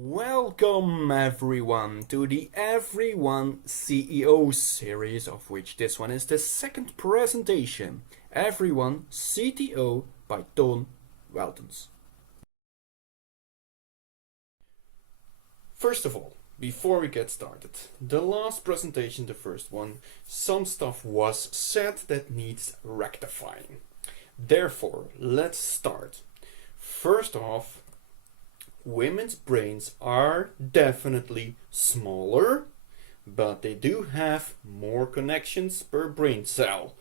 Welcome everyone to the Everyone CEO series, of which this one is the second presentation. Everyone CTO by Toon Weltens. First of all, before we get started, the last presentation, the first one, some stuff was said that needs rectifying. Therefore, let's start. First off, women's brains are definitely smaller, but they do have more connections per brain cell.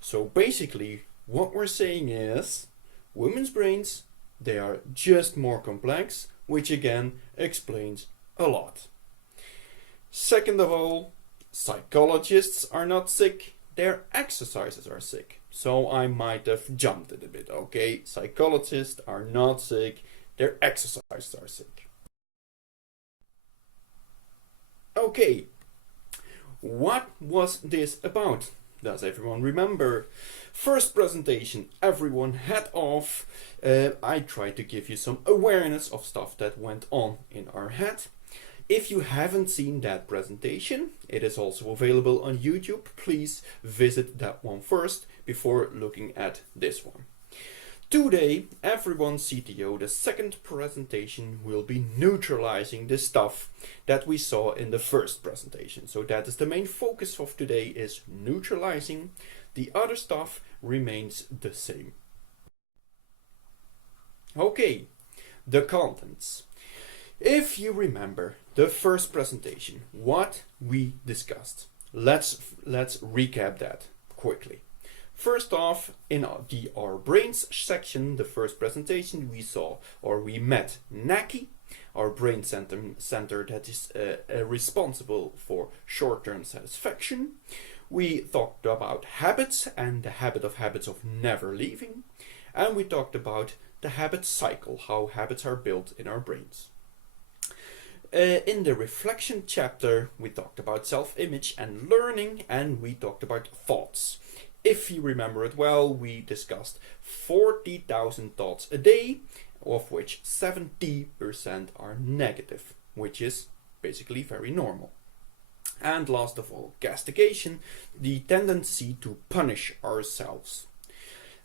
So basically, what we're saying is, women's brains, they are just more complex, which again explains a lot. Second of all, psychologists are not sick, their exercises are sick. So I might have jumped it a bit, okay? Psychologists are not sick, their exercises are sick. Okay, what was this about? Does everyone remember? First presentation, everyone head off. I tried to give you some awareness of stuff that went on in our head. If you haven't seen that presentation, it is also available on YouTube. Please visit that one first before looking at this one. Today, Everyone CTO, the second presentation, will be neutralizing the stuff that we saw in the first presentation. So that is the main focus of today, is neutralizing. The other stuff remains the same. Okay, the contents. If you remember the first presentation, what we discussed, let's recap that quickly. First off, in our brains section, the first presentation, we met Naki, our brain center that is responsible for short-term satisfaction. We talked about habits and the habits of never leaving. And we talked about the habit cycle, how habits are built in our brains. In the reflection chapter, we talked about self-image and learning, and we talked about thoughts. If you remember it well, we discussed 40,000 thoughts a day, of which 70% are negative, which is basically very normal. And last of all, castigation, the tendency to punish ourselves.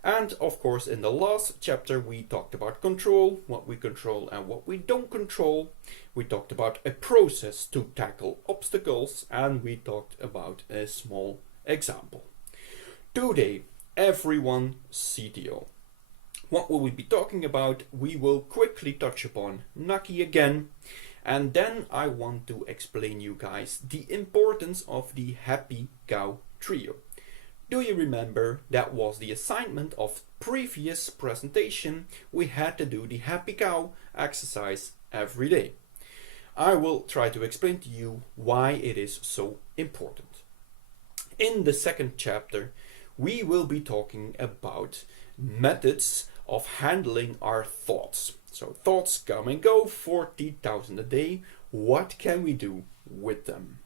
And of course, in the last chapter, we talked about control, what we control and what we don't control. We talked about a process to tackle obstacles, and we talked about a small example. Today, Everyone CTO. What will we be talking about? We will quickly touch upon Naki again, and then I want to explain you guys the importance of the happy cow trio. Do you remember that was the assignment of previous presentation? We had to do the happy cow exercise every day. I will try to explain to you why it is so important. In the second chapter, we will be talking about methods of handling our thoughts. So thoughts come and go, 40,000 a day. What can we do with them?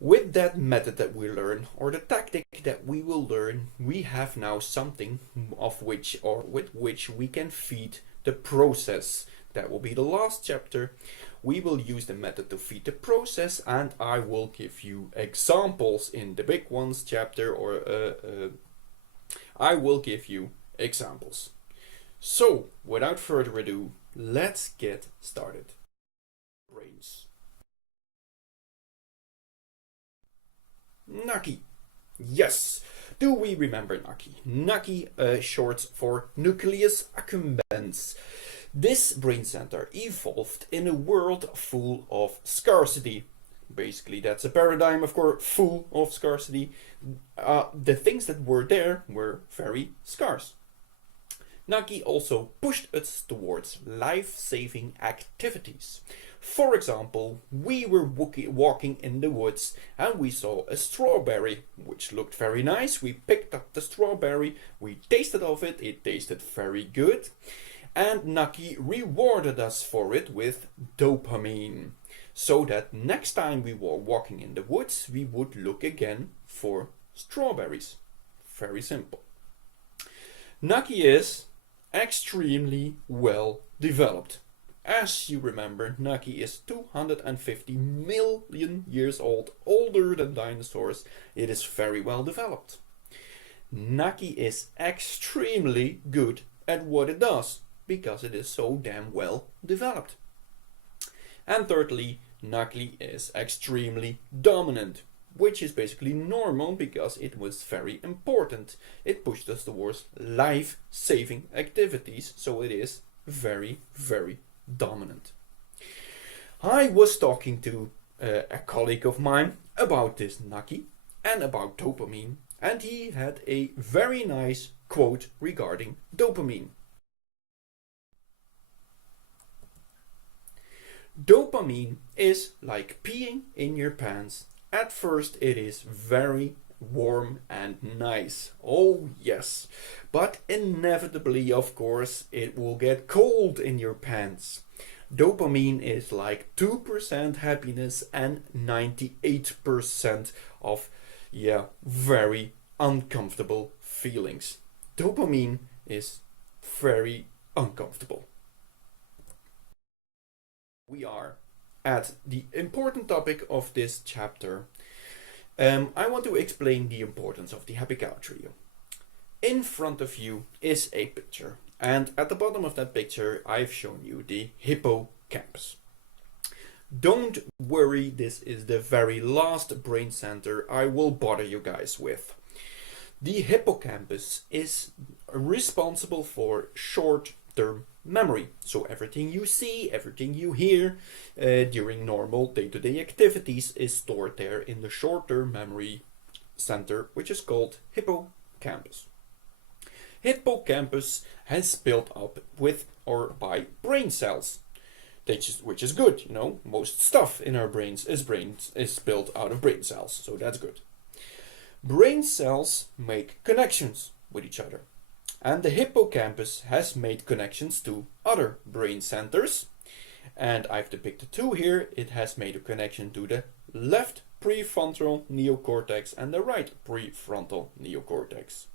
With that method that we learn, or the tactic that we will learn, we have now something with which we can feed the process. That will be the last chapter. We will use the method to feed the process, and I will give you examples in the big ones chapter, or I will give you examples. So, without further ado, let's get started. Brains. Naki. Yes. Do we remember Naki? Naki, short for nucleus accumbens. This brain center evolved in a world full of scarcity. Basically, that's a paradigm, of course, full of scarcity. The things that were there were very scarce. Naki also pushed us towards life-saving activities. For example, we were walking in the woods and we saw a strawberry, which looked very nice. We picked up the strawberry, we tasted of it, it tasted very good. And Naki rewarded us for it with dopamine, so that next time we were walking in the woods, we would look again for strawberries. Very simple. Naki is extremely well developed. As you remember, Naki is 250 million years old, older than dinosaurs. It is very well developed. Naki is extremely good at what it does, because it is so damn well developed. And thirdly, Naki is extremely dominant, which is basically normal because it was very important. It pushed us towards life-saving activities, so it is very, very dominant. I was talking to a colleague of mine about this Naki and about dopamine, and he had a very nice quote regarding dopamine. Dopamine is like peeing in your pants. At first it is very warm and nice. Oh yes. But inevitably, of course, it will get cold in your pants. Dopamine is like 2% happiness and 98% of, very uncomfortable feelings. Dopamine is very uncomfortable. We are at the important topic of this chapter. I want to explain the importance of the happy cow trio. In front of you is a picture, and at the bottom of that picture I've shown you the hippocampus. Don't worry, this is the very last brain center I will bother you guys with. The hippocampus is responsible for short-term memory. So everything you see, everything you hear during normal day-to-day activities is stored there in the short-term memory center, which is called hippocampus. Hippocampus has built up with or by brain cells, which is good. You know, most stuff in our brains is built out of brain cells, so that's good. Brain cells make connections with each other. And the hippocampus has made connections to other brain centers. And I've depicted two here. It has made a connection to the left prefrontal neocortex and the right prefrontal neocortex.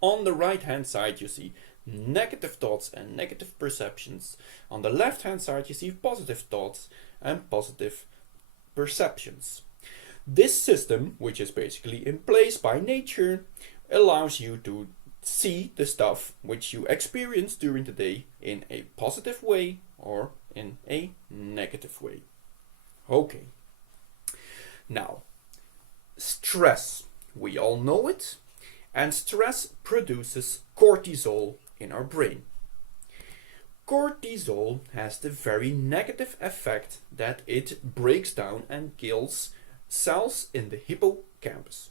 On the right hand side you see negative thoughts and negative perceptions. On the left hand side you see positive thoughts and positive perceptions. This system, which is basically in place by nature, allows you to see the stuff which you experience during the day in a positive way or in a negative way. Okay. Now, stress. We all know it. And stress produces cortisol in our brain. Cortisol has the very negative effect that it breaks down and kills cells in the hippocampus.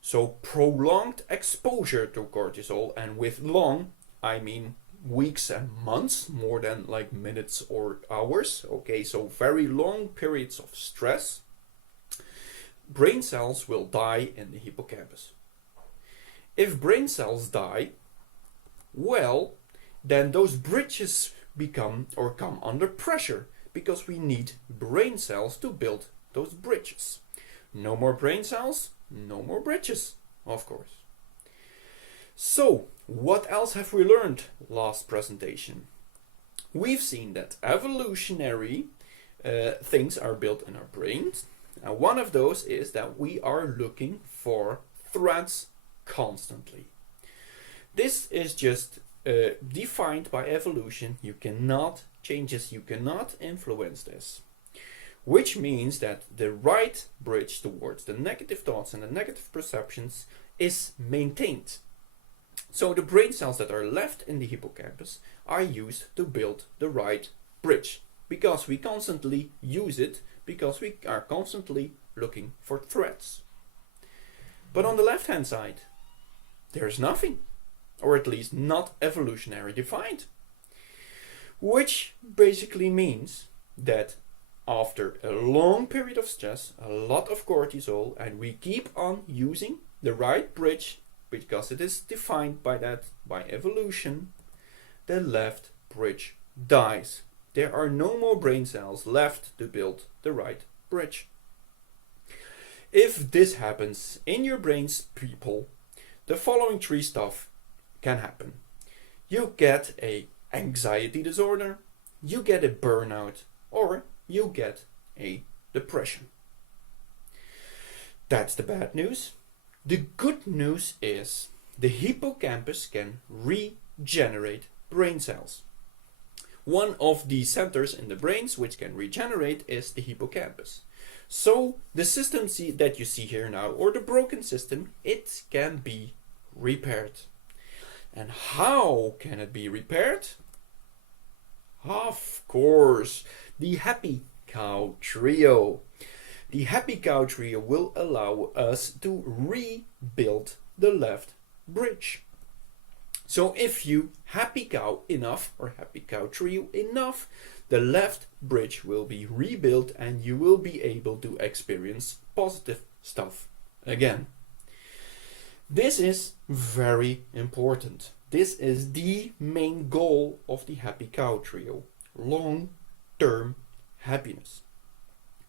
So prolonged exposure to cortisol, and with long, I mean weeks and months, more than like minutes or hours. Okay, so very long periods of stress. Brain cells will die in the hippocampus. If brain cells die, well, then those bridges come under pressure, because we need brain cells to build those bridges. No more brain cells, no more bridges, of course. So, what else have we learned last presentation? We've seen that evolutionary things are built in our brains. And one of those is that we are looking for threats constantly. This is just defined by evolution. You cannot change this, you cannot influence this. Which means that the right bridge towards the negative thoughts and the negative perceptions is maintained. So the brain cells that are left in the hippocampus are used to build the right bridge, because we constantly use it, because we are constantly looking for threats. But on the left hand side, there's nothing, or at least not evolutionary defined. Which basically means that after a long period of stress, a lot of cortisol, and we keep on using the right bridge, because it is defined by that, by evolution, the left bridge dies. There are no more brain cells left to build the right bridge. If this happens in your brains, people, the following three stuff can happen. You get a anxiety disorder, you get a burnout, or you get a depression. That's the bad news. The good news is the hippocampus can regenerate brain cells. One of the centers in the brains which can regenerate is the hippocampus. So the system that you see here now, or the broken system, it can be repaired. And how can it be repaired? Of course, the happy cow trio. The happy cow trio will allow us to rebuild the left bridge. So if you happy cow enough, or happy cow trio enough, the left bridge will be rebuilt and you will be able to experience positive stuff again. This is very important. This is the main goal of the happy cow trio. Long-term happiness.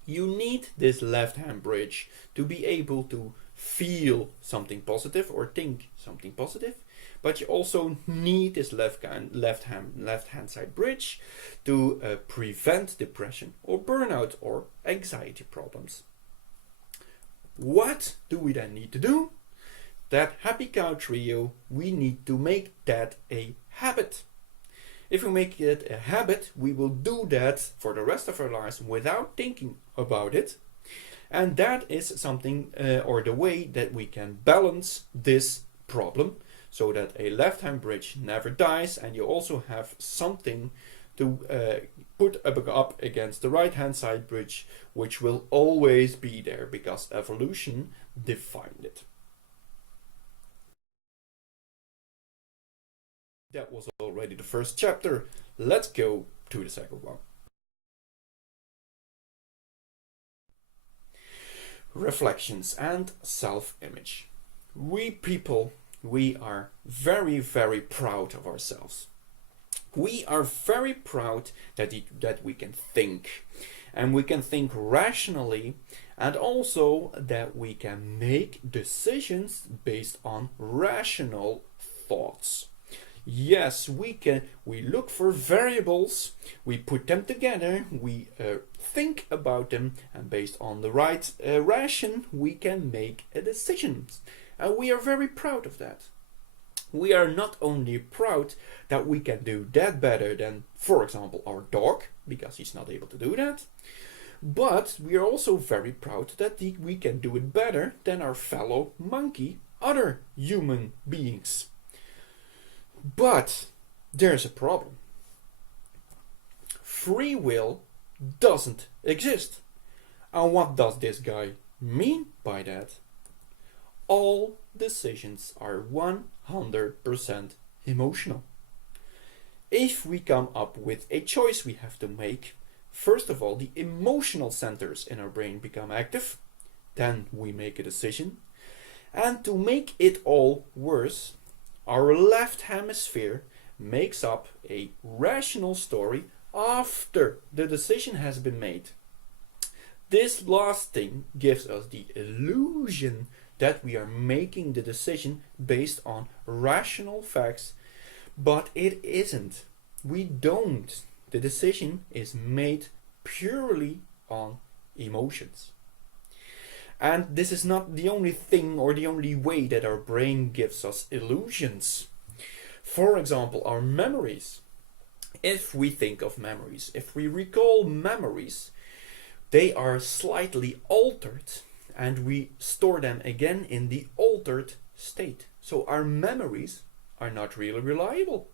You need this left-hand bridge to be able to feel something positive or think something positive, but you also need this left-hand side bridge to prevent depression or burnout or anxiety problems. What do we then need to do? That happy cow trio, we need to make that a habit. If we make it a habit, we will do that for the rest of our lives without thinking about it. And that is something, or the way that we can balance this problem, so that a left-hand bridge never dies, and you also have something to put up against the right-hand side bridge, which will always be there because evolution defined it. That was already the first chapter. Let's go to the second one. Reflections and self-image. We people, we are very, very proud of ourselves. We are very proud that we can think. And we can think rationally, and also that we can make decisions based on rational thoughts. Yes, we look for variables, we put them together, we think about them, and based on the right ration, we can make a decision. And we are very proud of that. We are not only proud that we can do that better than, for example, our dog, because he's not able to do that, but we are also very proud that we can do it better than our fellow monkey, other human beings. But there's a problem. Free will doesn't exist. And what does this guy mean by that? All decisions are 100% emotional. If we come up with a choice we have to make, first of all, the emotional centers in our brain become active. Then we make a decision. And to make it all worse, our left hemisphere makes up a rational story after the decision has been made. This last thing gives us the illusion that we are making the decision based on rational facts, but it isn't. We don't. The decision is made purely on emotions. And this is not the only thing or the only way that our brain gives us illusions. For example, our memories. If we think of memories, if we recall memories, they are slightly altered and we store them again in the altered state. So our memories are not really reliable.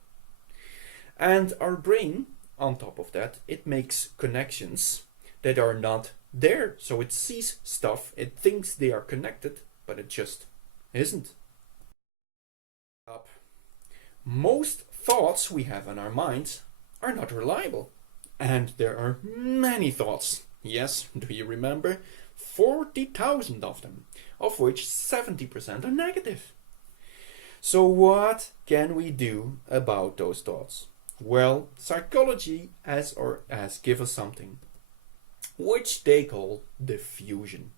And our brain, on top of that, it makes connections that are not there. So it sees stuff, it thinks they are connected, but it just isn't. Most thoughts we have in our minds are not reliable. And there are many thoughts. Yes, do you remember? 40,000 of them, of which 70% are negative. So what can we do about those thoughts? Well, psychology has given us something which they call diffusion.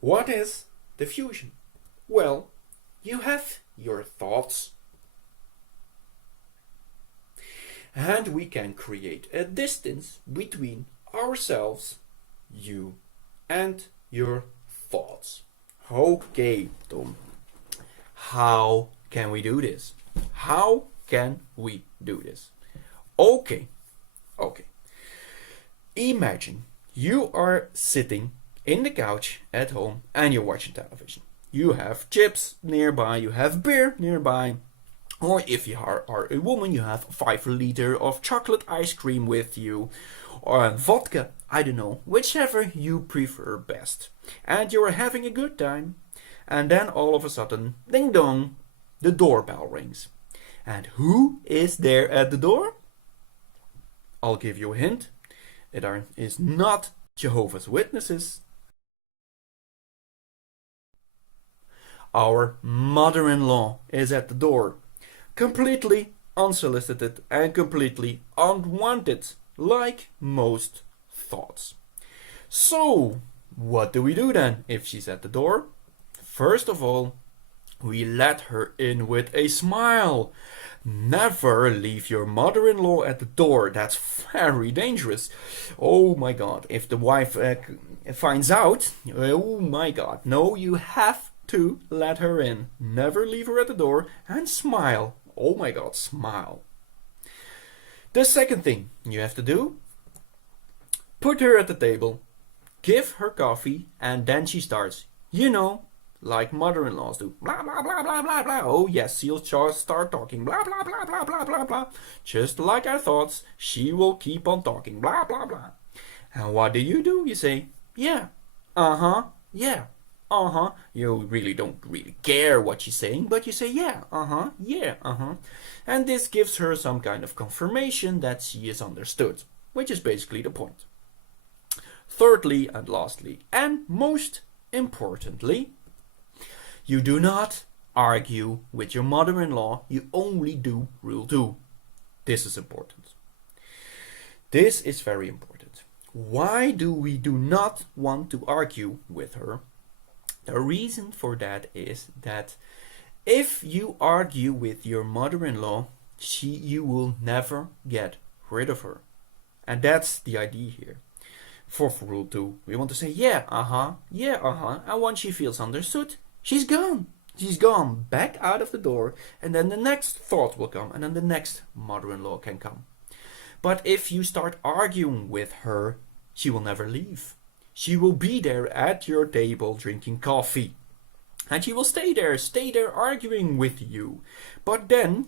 What is diffusion? Well, you have your thoughts, And we can create a distance between ourselves, you, and your thoughts. Okay, Tom. How can we do this? How can we do this? Okay. Imagine you are sitting in the couch at home and you're watching television. You have chips nearby, you have beer nearby, or if you are a woman, you have 5 liters of chocolate ice cream with you, or vodka, I don't know, whichever you prefer best. And you're having a good time, and then all of a sudden, ding dong, the doorbell rings. And who is there at the door? I'll give you a hint. It is not Jehovah's Witnesses. Our mother-in-law is at the door, completely unsolicited and completely unwanted, like most thoughts. So, what do we do then if she's at the door? First of all, we let her in with a smile. Never leave your mother-in-law at the door. That's very dangerous. Oh my God, if the wife finds out, oh my God. No, you have to let her in. Never leave her at the door and smile. Oh my God, smile. The second thing you have to do, put her at the table, give her coffee, and then she starts, like mother-in-laws do. Blah, blah, blah, blah, blah, blah. Oh yes, she'll start talking. Blah, blah, blah, blah, blah, blah, blah. Just like I thought, she will keep on talking. Blah, blah, blah. And what do? You say, yeah, uh-huh, yeah, uh-huh. You really don't really care what she's saying, but you say, yeah, uh-huh, yeah, uh-huh. And this gives her some kind of confirmation that she is understood, which is basically the point. Thirdly and lastly, and most importantly, you do not argue with your mother-in-law, you only do rule 2. This is important. This is very important. Why do we do not want to argue with her? The reason for that is that if you argue with your mother-in-law, you will never get rid of her. And that's the idea here. For rule 2, we want to say, yeah, uh-huh, and once she feels understood, she's gone. She's gone back out of the door, and then the next thought will come, and then the next mother-in-law can come. But if you start arguing with her, she will never leave. She will be there at your table drinking coffee. And she will stay there arguing with you. But then,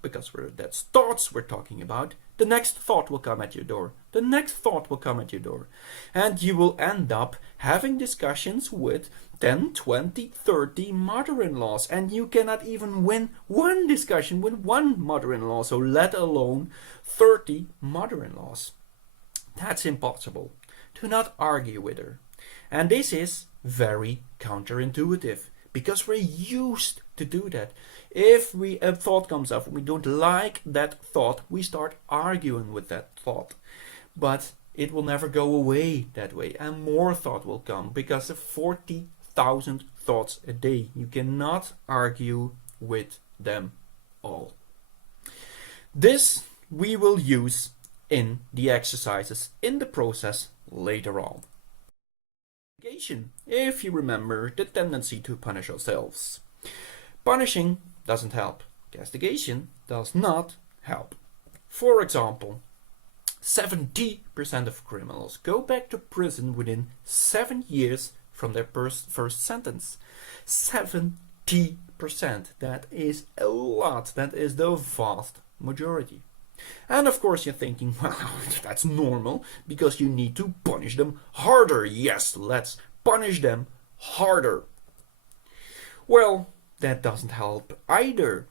because that's thoughts we're talking about, the next thought will come at your door. The next thought will come at your door. And you will end up having discussions with 10, 20, 30 mother-in-laws. And you cannot even win one discussion with one mother-in-law, so let alone 30 mother-in-laws. That's impossible. Do not argue with her. And this is very counterintuitive, because we're used to do that. If a thought comes up, we don't like that thought, we start arguing with that thought. But it will never go away that way, and more thought will come, because of 40,000 thoughts a day. You cannot argue with them all. This we will use in the exercises in the process later on. Castigation, if you remember the tendency to punish ourselves. Punishing doesn't help. Castigation does not help. For example, 70% of criminals go back to prison within 7 years from their first sentence. 70%. That is a lot. That is the vast majority. And of course you're thinking, well, that's normal, because you need to punish them harder. Yes, let's punish them harder. Well, that doesn't help either.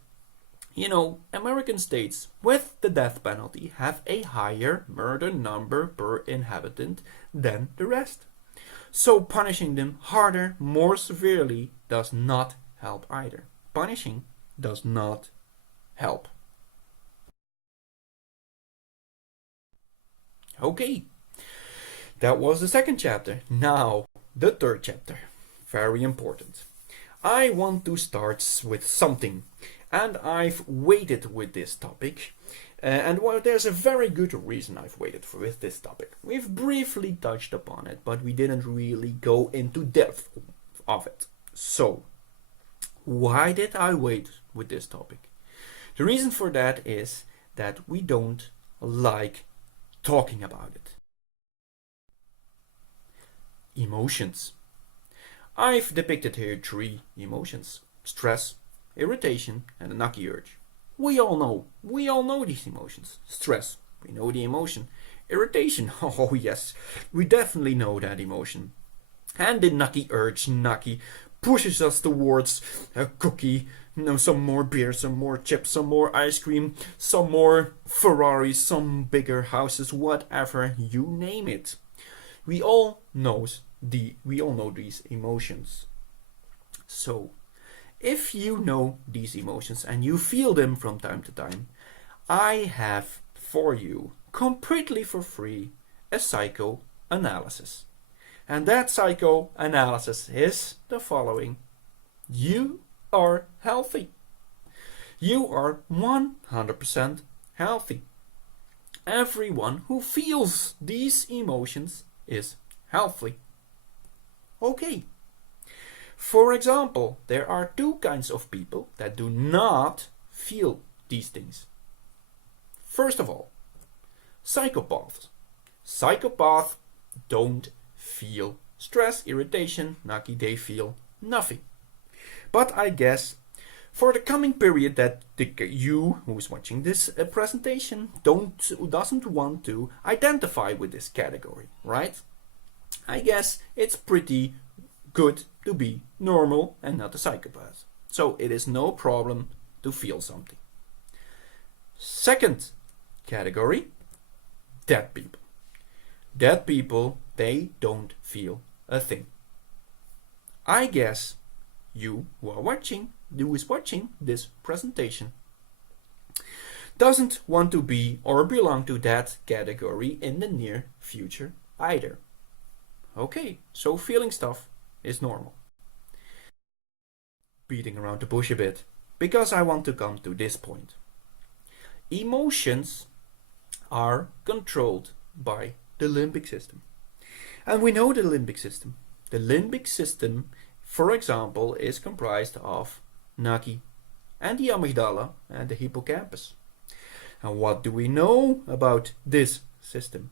American states with the death penalty have a higher murder number per inhabitant than the rest. So punishing them harder, more severely, does not help either. Punishing does not help. Okay, that was the second chapter. Now, the third chapter. Very important. I want to start with something, and I've waited with this topic And well, there's a very good reason I've waited for with this topic. We've briefly touched upon it, but we didn't really go into depth of it. So, why did I wait with this topic? The reason for that is that we don't like talking about it. Emotions. I've depicted here 3 emotions: stress, irritation, and a nucky urge. We all know these emotions. Stress, we know the emotion. Irritation, oh yes, we definitely know that emotion. And the nucky urge, nucky, pushes us towards a cookie, some more beer, some more chips, some more ice cream, some more Ferraris, some bigger houses, whatever, you name it. We all know these emotions. So, if you know these emotions and you feel them from time to time, I have for you, completely for free, a psychoanalysis. And that psychoanalysis is the following. You are healthy. You are 100% healthy. Everyone who feels these emotions is healthy. Okay. For example, there are 2 kinds of people that do not feel these things. First of all, psychopaths. Psychopaths don't feel stress, irritation, nucky, they feel nothing. But I guess for the coming period that you who's watching this presentation doesn't want to identify with this category, right? I guess it's pretty good to be normal and not a psychopath. So it is no problem to feel something. Second category, dead people. Dead people, they don't feel a thing. I guess you who is watching this presentation doesn't want to be or belong to that category in the near future either. Okay, so feeling stuff is normal. Beating around the bush a bit, because I want to come to this point. Emotions are controlled by the limbic system. And we know the limbic system. The limbic system, for example, is comprised of nucky and the amygdala and the hippocampus. And what do we know about this system?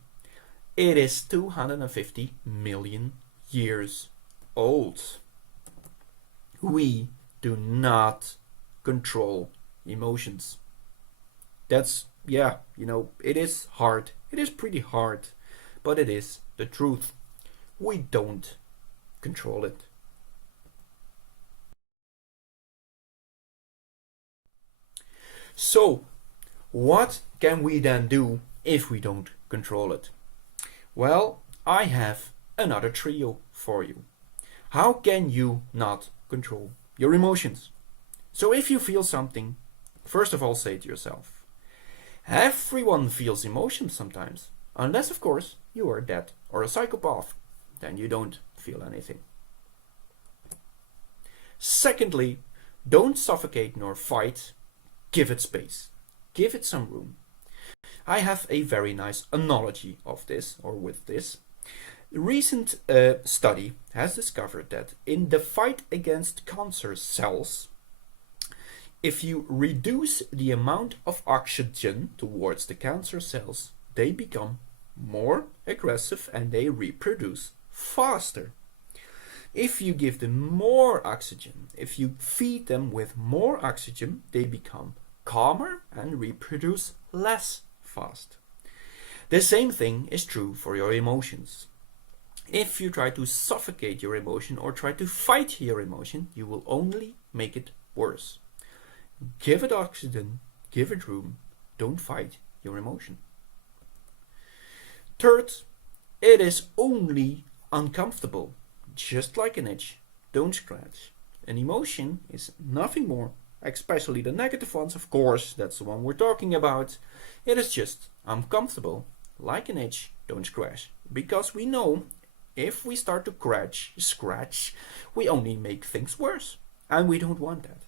It is 250 million years old. We do not control emotions. That's, it is hard. It is pretty hard, but it is the truth. We don't control it. So, what can we then do if we don't control it? Well, I have another trio for you. How can you not control your emotions? So if you feel something, first of all say to yourself, everyone feels emotions sometimes, unless of course you are dead or a psychopath, then you don't feel anything. Secondly, don't suffocate nor fight, give it space, give it some room. I have a very nice analogy of this, or with this. A recent study has discovered that in the fight against cancer cells, if you reduce the amount of oxygen towards the cancer cells, they become more aggressive and they reproduce faster. If you give them more oxygen, if you feed them with more oxygen, they become calmer and reproduce less fast. The same thing is true for your emotions. If you try to suffocate your emotion or try to fight your emotion, you will only make it worse. Give it oxygen, give it room, don't fight your emotion. Third, it is only uncomfortable, just like an itch, don't scratch. An emotion is nothing more, especially the negative ones, of course, that's the one we're talking about. It is just uncomfortable, like an itch, don't scratch. Because we know if we start to scratch, we only make things worse, and we don't want that.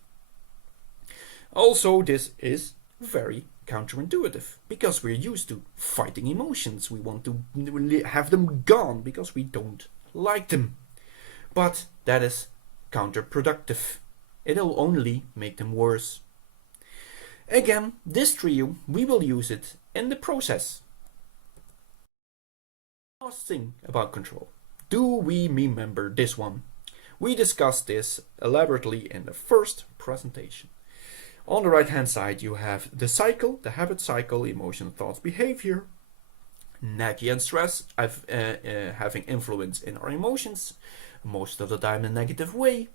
Also, this is very counterintuitive because we're used to fighting emotions. We want to have them gone because we don't like them. But that is counterproductive. It'll only make them worse. Again, this trio, we will use it in the process. Last thing about control. Do we remember this one? We discussed this elaborately in the first presentation. On the right hand side you have the cycle, the habit cycle, emotion, thoughts, behavior. Nagi and stress having influence in our emotions, most of the time in a negative way.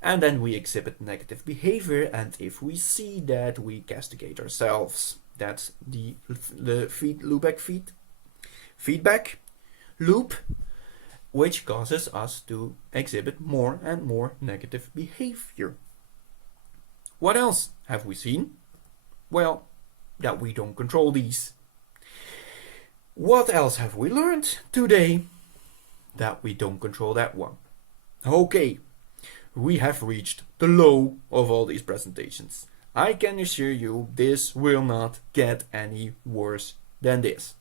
And then we exhibit negative behavior, and if we see that, we castigate ourselves. That's the feedback loop, which causes us to exhibit more and more negative behavior. What else have we seen? Well, that we don't control these. What else have we learned today? That we don't control that one. Okay, we have reached the low of all these presentations. I can assure you this will not get any worse than this.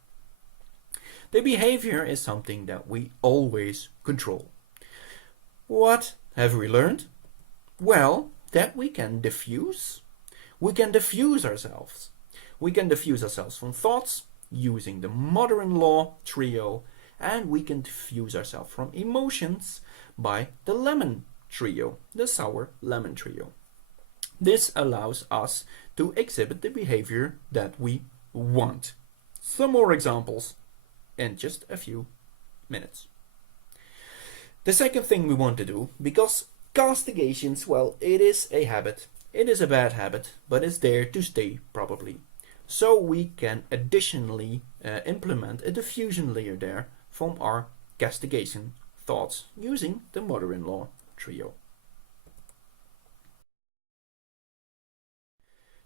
The behavior is something that we always control. What have we learned? Well, that we can diffuse. We can diffuse ourselves. We can diffuse ourselves from thoughts using the mother-in-law trio, and we can diffuse ourselves from emotions by the lemon trio, the sour lemon trio. This allows us to exhibit the behavior that we want. Some more examples in just a few minutes. The second thing we want to do, because castigations, well, it is a habit. It is a bad habit, but it's there to stay probably. So we can additionally implement a diffusion layer there from our castigation thoughts using the mother-in-law trio.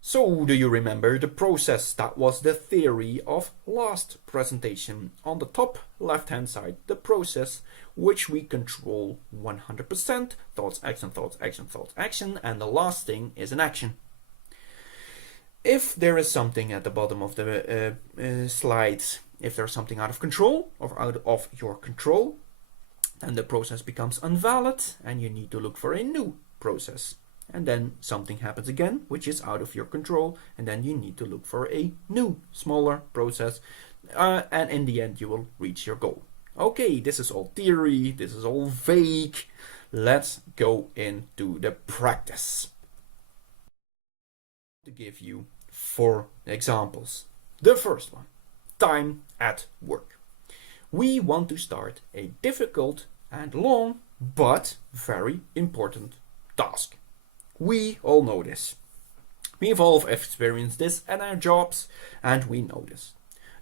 So do you remember the process? That was the theory of last presentation. On the top left hand side, the process which we control 100%, thoughts, action, thoughts, action, thoughts, action, and the last thing is an action. If there is something at the bottom of the slides, if there's something out of control or out of your control, then the process becomes invalid and you need to look for a new process. And then something happens again, which is out of your control, and then you need to look for a new, smaller process, and in the end you will reach your goal. Okay, this is all theory, this is all vague. Let's go into the practice. To give you 4 examples. The first one, time at work. We want to start a difficult and long, but very important task. We all know this. We've all experienced this at our jobs, and we know this.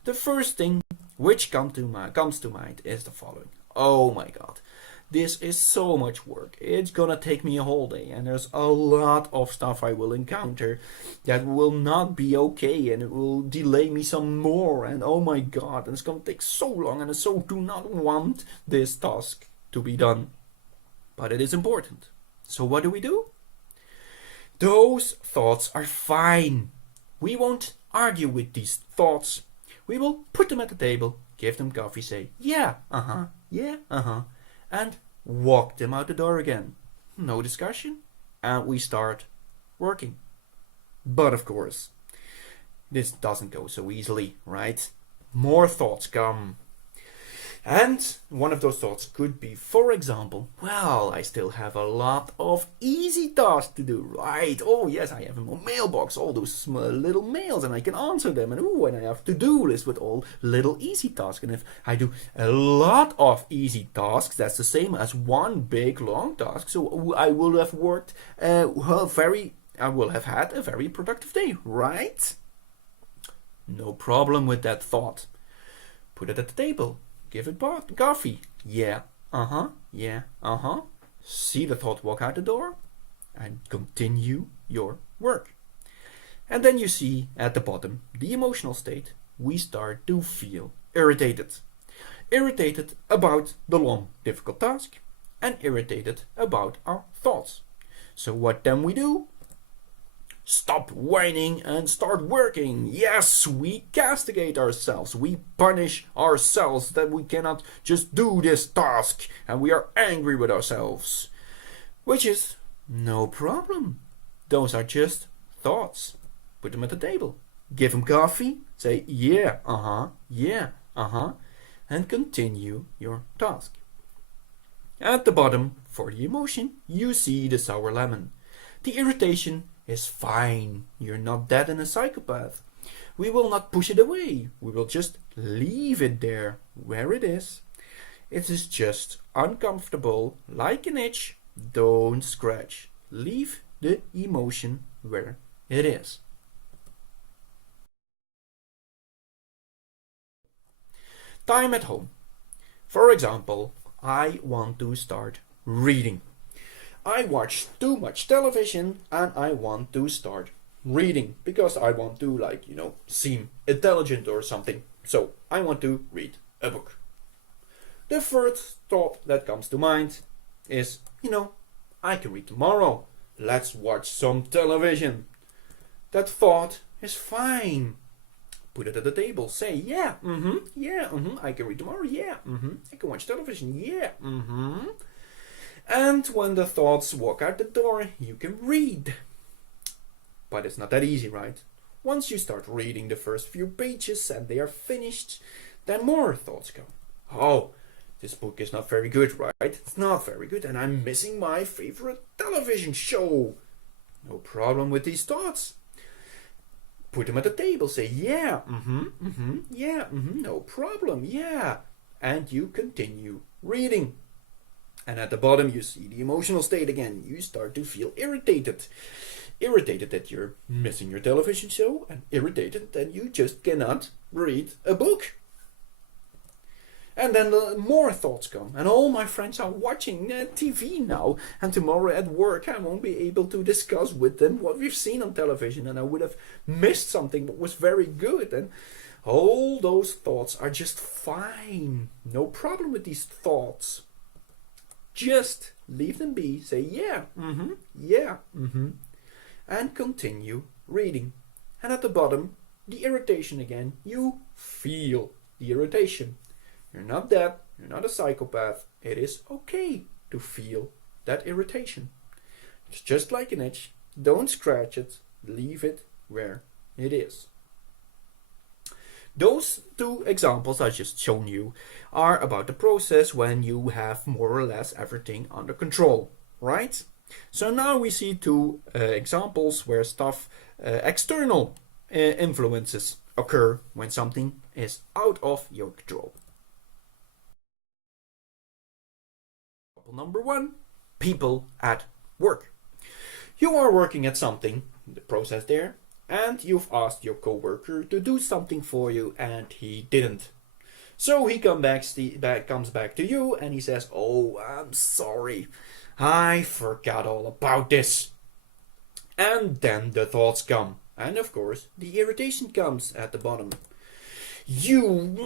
The first thing which comes to mind is the following. Oh my god, this is so much work. It's gonna take me a whole day, and there's a lot of stuff I will encounter that will not be okay, and it will delay me some more, and oh my god, and it's gonna take so long, and I so do not want this task to be done. But it is important. So what do? Those thoughts are fine. We won't argue with these thoughts. We will put them at the table, give them coffee, say, yeah, and walk them out the door again. No discussion, and we start working. But of course, this doesn't go so easily, right? More thoughts come. And one of those thoughts could be, for example, well, I still have a lot of easy tasks to do, right? Oh yes, I have a mailbox, all those small little mails, and I can answer them, and and I have to-do list with all little easy tasks. And if I do a lot of easy tasks, that's the same as one big long task. So I will have worked I will have had a very productive day, right? No problem with that thought. Put it at the table. Give it coffee. Yeah, See the thought walk out the door and continue your work. And then you see at the bottom the emotional state. We start to feel irritated. Irritated about the long, difficult task and irritated about our thoughts. So what then we do? Stop whining and start working. Yes, we castigate ourselves. We punish ourselves that we cannot just do this task and we are angry with ourselves. Which is no problem. Those are just thoughts. Put them at the table. Give them coffee. Say, yeah, and continue your task. At the bottom, for the emotion, you see the sour lemon. The irritation is fine. You're not dead and a psychopath. We will not push it away. We will just leave it there where it is. It is just uncomfortable, like an itch. Don't scratch. Leave the emotion where it is. Time at home. For example, I want to start reading. I watch too much television and I want to start reading because I want to, seem intelligent or something. So I want to read a book. The first thought that comes to mind is, I can read tomorrow. Let's watch some television. That thought is fine. Put it at the table. Say, yeah, I can read tomorrow. Yeah, I can watch television. Yeah, And when the thoughts walk out the door, you can read. But it's not that easy, right? Once you start reading the first few pages and they are finished, then more thoughts come. Oh, this book is not very good, right? It's not very good and I'm missing my favorite television show. No problem with these thoughts. Put them at the table. Say, yeah, no problem, yeah. And you continue reading. And at the bottom you see the emotional state again. You start to feel irritated. Irritated that you're missing your television show and irritated that you just cannot read a book. And then more thoughts come. And all my friends are watching TV now. And tomorrow at work I won't be able to discuss with them what we've seen on television. And I would have missed something that was very good. And all those thoughts are just fine. No problem with these thoughts. Just leave them be. Say, yeah, and continue reading. And at the bottom, the irritation again. You feel the irritation. You're not dead. You're not a psychopath. It is okay to feel that irritation. It's just like an itch. Don't scratch it. Leave it where it is. Those two examples I just shown you are about the process when you have more or less everything under control, right? So now we see two examples where external influences occur when something is out of your control. Number one, people at work. You are working at something, the process there, and you've asked your coworker to do something for you and he didn't. So he comes back to you and he says, oh, I'm sorry, I forgot all about this. And then the thoughts come. And of course, the irritation comes at the bottom. You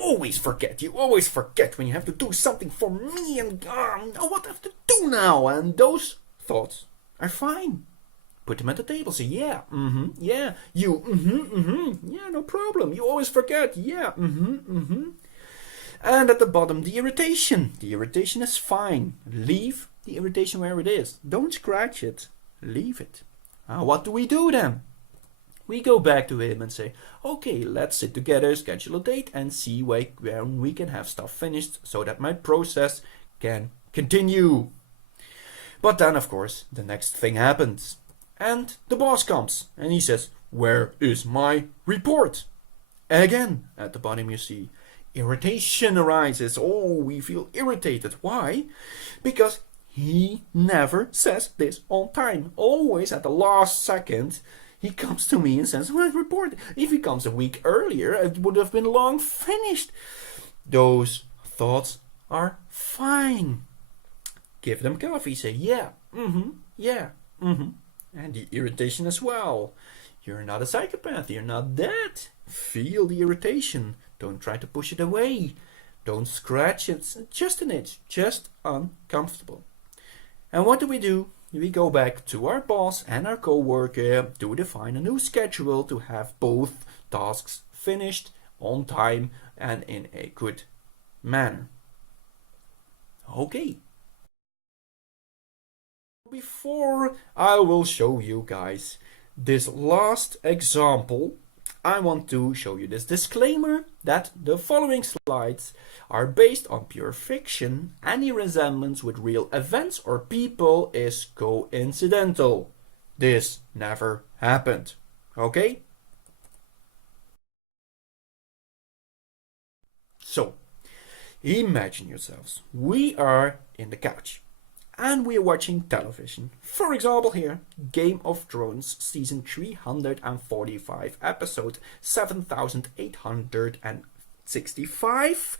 always forget. You always forget when you have to do something for me and what do I have to do now? And those thoughts are fine. Put them at the table. Say, yeah, yeah, you, yeah, no problem. You always forget. Yeah, And at the bottom, the irritation. The irritation is fine. Leave the irritation where it is. Don't scratch it. Leave it. What do we do then? We go back to him and say, okay, let's sit together, schedule a date, and see when we can have stuff finished so that my process can continue. But then, of course, the next thing happens. And the boss comes and he says, where is my report? Again, at the bottom you see, irritation arises. Oh, we feel irritated. Why? Because he never says this on time. Always at the last second, he comes to me and says, well, report. If he comes a week earlier, it would have been long finished. Those thoughts are fine. Give them coffee. Say, yeah, yeah, And the irritation as well. You're not a psychopath. You're not dead. Feel the irritation. Don't try to push it away. Don't scratch it. It's just an itch. Just uncomfortable. And what do? we go back to our boss and our co-worker to define a new schedule to have both tasks finished on time and in a good manner. Okay. Before I will show you guys this last example, I want to show you this disclaimer that the following slides are based on pure fiction. Any resemblance with real events or people is coincidental. This never happened. Okay? So, imagine yourselves. We are in the couch and we are watching television. For example here, Game of Thrones season 345 episode 7865,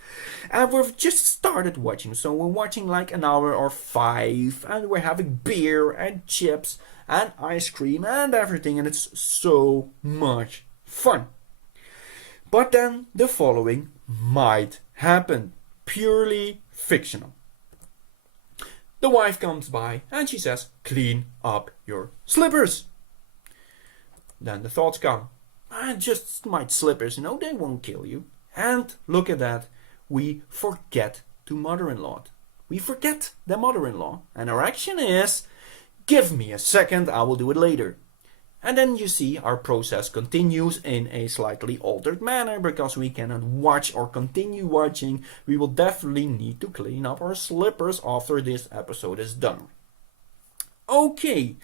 and we've just started watching, so we're watching like an hour or 5 and we're having beer and chips and ice cream and everything, and it's so much fun. But then the following might happen, purely fictional. The wife comes by and she says, clean up your slippers. Then the thoughts come, just my slippers, they won't kill you. And look at that, we forget to mother-in-law. We forget the mother-in-law, and our action is, give me a second, I will do it later. And then you see our process continues in a slightly altered manner because we cannot watch or continue watching. We will definitely need to clean up our slippers after this episode is done. Okay,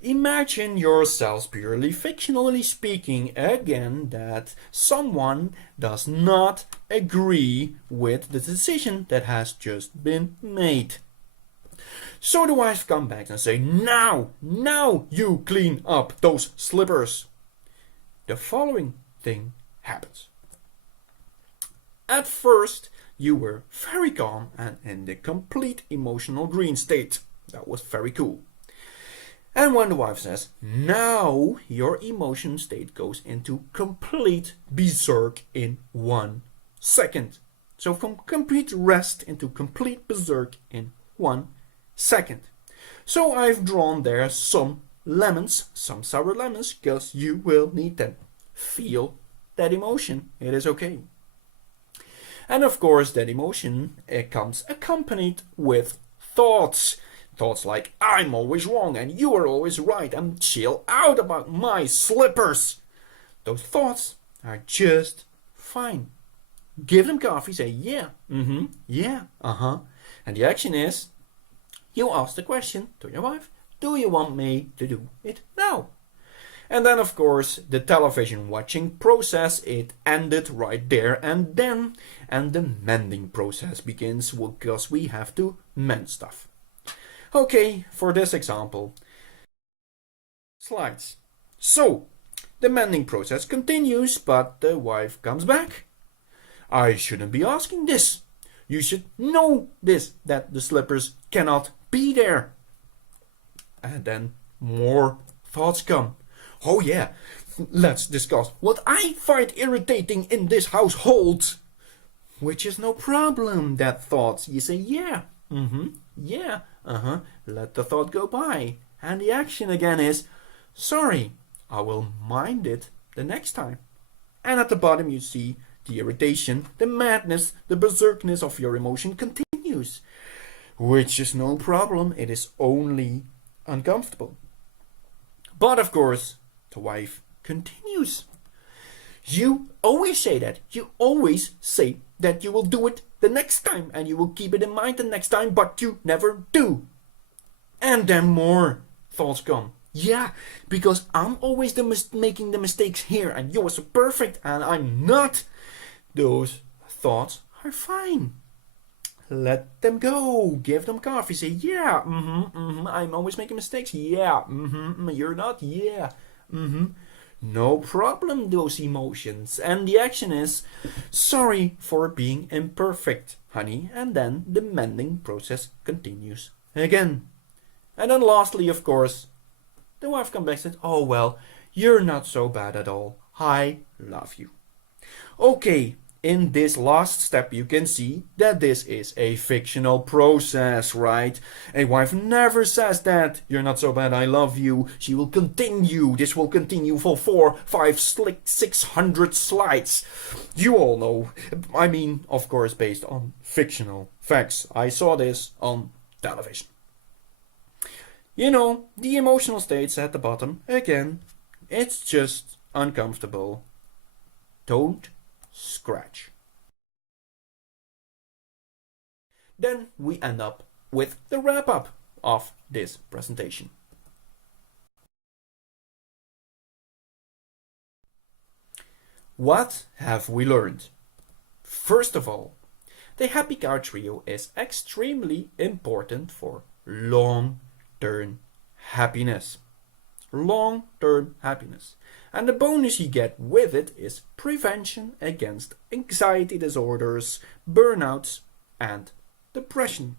imagine yourselves, purely fictionally speaking, again, that someone does not agree with the decision that has just been made. So the wife comes back and say, now you clean up those slippers. The following thing happens. At first, you were very calm and in the complete emotional green state. That was very cool. And when the wife says, now your emotion state goes into complete berserk in 1 second. So from complete rest into complete berserk in 1 second. So I've drawn there some lemons, some sour lemons, because you will need them. Feel that emotion. It is okay. And of course, that emotion comes accompanied with thoughts. Thoughts like, I'm always wrong and you are always right, and chill out about my slippers. Those thoughts are just fine. Give them coffee, say, yeah, yeah, And the action is, you ask the question to your wife, do you want me to do it now? And then, of course, the television watching process, it ended right there and then. And the mending process begins because we have to mend stuff. Okay, for this example, slides. So, the mending process continues, but the wife comes back. I shouldn't be asking this. You should know this, that the slippers cannot be there. And then more thoughts come. Oh yeah, let's discuss what I find irritating in this household. Which is no problem, that thought. You say, yeah, yeah, let the thought go by. And the action again is, sorry, I will mind it the next time. And at the bottom you see the irritation, the madness, the berserkness of your emotion continues. Which is no problem, it is only uncomfortable. But of course, the wife continues. You always say that. You always say that you will do it the next time and you will keep it in mind the next time, but you never do. And then more thoughts come. Yeah, because I'm always making the mistakes here and you are so perfect and I'm not. Those thoughts are fine. Let them go. Give them coffee. Say, yeah, I'm always making mistakes. Yeah, you're not. Yeah, No problem, those emotions. And the action is, sorry for being imperfect, honey. And then the mending process continues again. And then lastly, of course, the wife comes back and says, oh well, you're not so bad at all. I love you. Okay, in this last step you can see that this is a fictional process, right? A wife never says that, "You're not so bad, I love you." She will continue. This will continue for 4, 5, 600 slides. You all know. I mean, of course, based on fictional facts. I saw this on television. You know, the emotional states at the bottom, again, it's just uncomfortable. Don't scratch. Then we end up with the wrap up of this presentation. What have we learned? First of all, the happy cow trio is extremely important for long-term happiness. Long-term happiness. And the bonus you get with it is prevention against anxiety disorders, burnouts, and depression.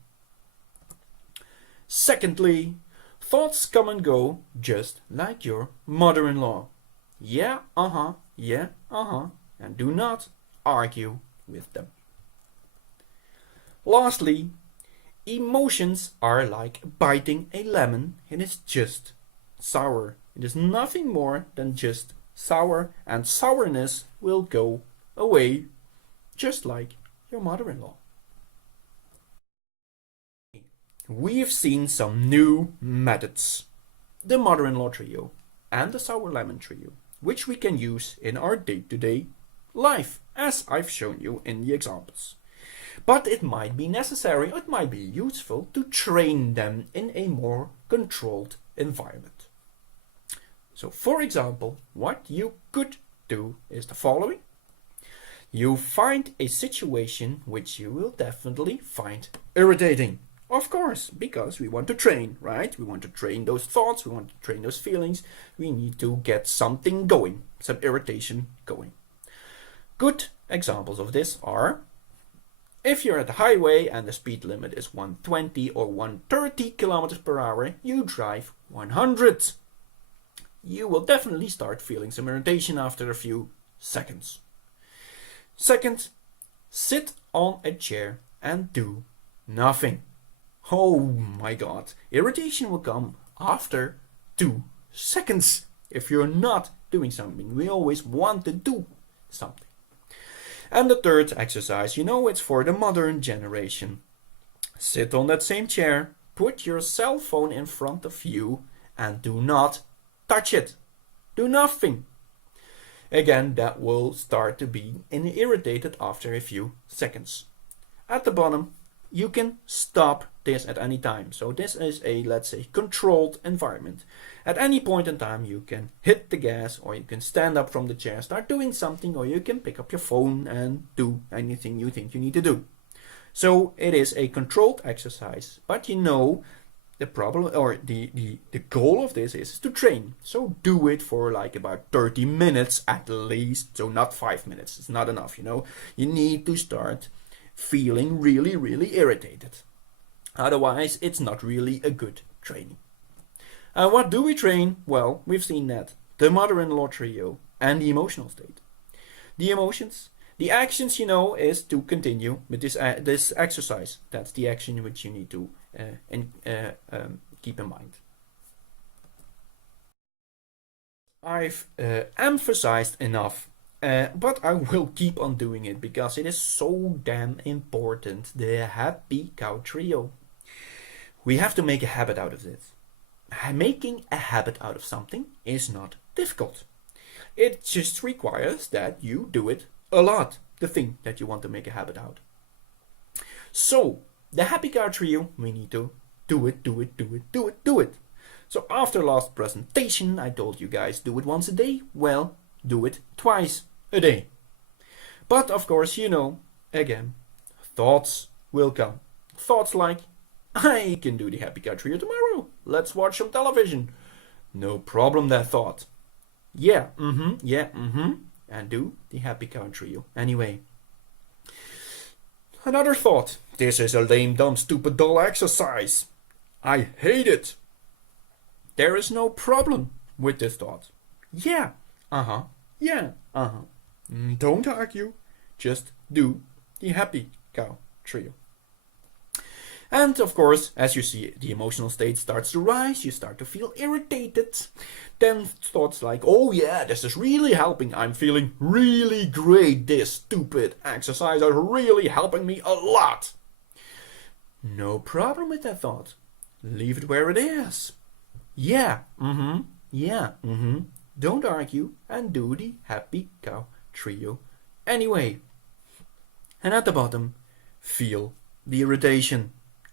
Secondly, thoughts come and go just like your mother-in-law. Yeah, and do not argue with them. Lastly, emotions are like biting a lemon. It is just sour. It is nothing more than just sour, and sourness will go away just like your mother-in-law. We've seen some new methods. The mother-in-law trio and the sour lemon trio, which we can use in our day-to-day life, as I've shown you in the examples. But it might be necessary, it might be useful to train them in a more controlled environment. So, for example, what you could do is the following. You find a situation which you will definitely find irritating. Of course, because we want to train, right? We want to train those thoughts, we want to train those feelings. We need to get something going, some irritation going. Good examples of this are, if you're at the highway and the speed limit is 120 or 130 kilometers per hour, you drive 100. You will definitely start feeling some irritation after a few seconds. Second, sit on a chair and do nothing. Oh my god, irritation will come after 2 seconds if you're not doing something. We always want to do something. And the third exercise, you know, it's for the modern generation. Sit on that same chair, put your cell phone in front of you, and do not touch it. Do nothing. Again, that will start to be irritated after a few seconds. At the bottom, you can stop this at any time. So this is a, let's say, controlled environment. At any point in time, you can hit the gas, or you can stand up from the chair, start doing something, or you can pick up your phone and do anything you think you need to do. So it is a controlled exercise, but you know, the problem, or the goal of this is to train. So do it for like about 30 minutes at least. So not 5 minutes. It's not enough, you know. You need to start feeling really, really irritated. Otherwise, it's not really a good training. And what do we train? Well, we've seen that. The mother-in-law trio and the emotional state. The emotions. The actions, you know, is to continue with this exercise. That's the action which you need to keep in mind. I've emphasized enough, but I will keep on doing it because it is so damn important. The happy cow trio. We have to make a habit out of it. Making a habit out of something is not difficult. It just requires that you do it a lot, the thing that you want to make a habit out. So, the happy cow trio, we need to do it. So after last presentation, I told you guys do it once a day. Well, do it twice a day. But of course, you know, again, thoughts will come. Thoughts like, I can do the happy cow trio tomorrow. Let's watch some television. No problem, that thought. Yeah, and do the happy cow trio anyway. Another thought. This is a lame, dumb, stupid, dull exercise. I hate it. There is no problem with this thought. Yeah, Don't argue. Just do the happy cow trio. And of course, as you see, the emotional state starts to rise, you start to feel irritated. Then thoughts like, oh yeah, this is really helping, I'm feeling really great, this stupid exercise is really helping me a lot. No problem with that thought. Leave it where it is. Yeah, Don't argue and do the happy cow trio anyway. And at the bottom, feel the irritation.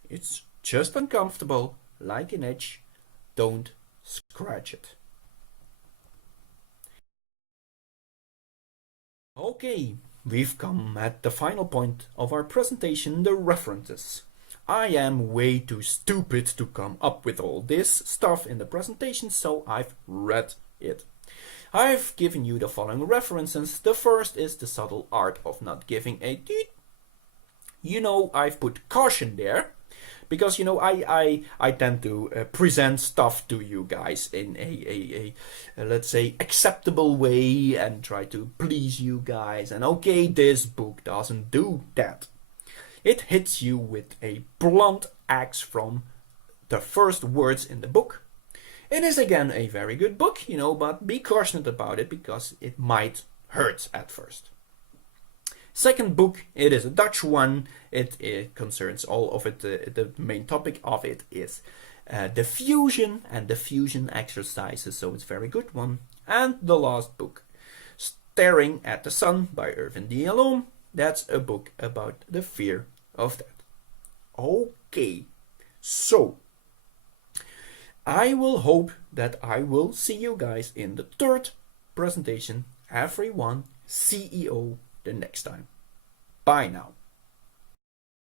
It's just uncomfortable, like an itch. Don't scratch it. Okay, we've come at the final point of our presentation, the references. I am way too stupid to come up with all this stuff in the presentation, so I've read it. I've given you the following references. The first is The Subtle Art of Not Giving a Toot. I've put caution there because I tend to present stuff to you guys in a let's say acceptable way and try to please you guys, and okay, this book doesn't do that. It hits you with a blunt axe from the first words in the book. It is again a very good book, but be cautious about it because it might hurt at first. Second book, it is a Dutch one. It concerns all of it. The main topic of it is the fusion and the fusion exercises, so it's a very good one. And the last book, Staring at the Sun by Irvin D. Yalom. That's a book about the fear of that. Okay, so I will hope that I will see you guys in the third presentation, everyone, CEO, the next time. Bye now.